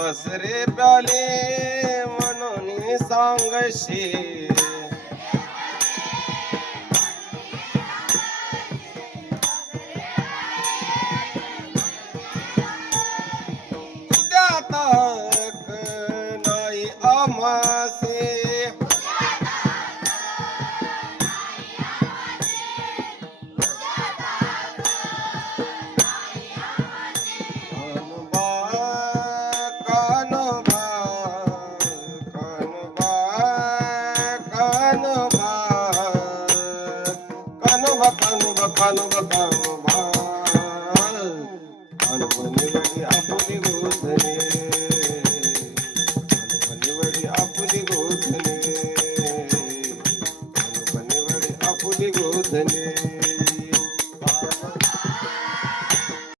वासरे प्याले म्हणून सांगशी. उद्या तक नाही आमासे વખાનું વખાનું વખાનું ભાલ અનુભવની વળી આપુની ગોધને અનુભવની વળી આપુની ગોધને અનુભવની વળી આપુની ગોધને